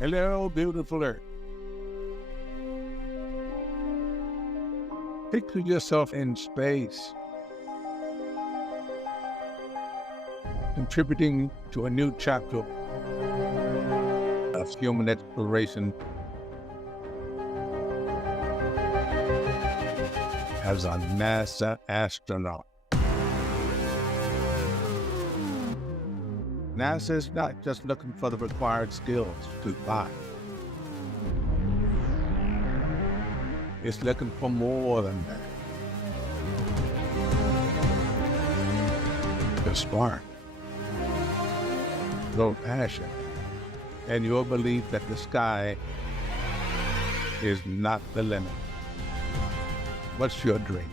Hello, beautiful Earth. Picture yourself in space, contributing to a new chapter of human exploration as a NASA astronaut. NASA is not just looking for the required skills to fly. It's looking for more than that. The spark, your passion, and your belief that the sky is not the limit. What's your dream?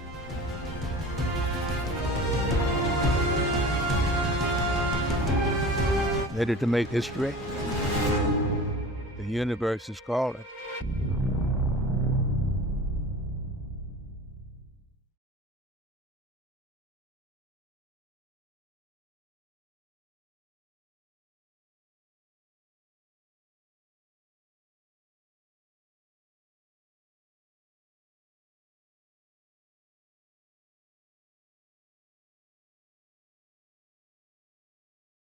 Ready to make history? The universe is calling.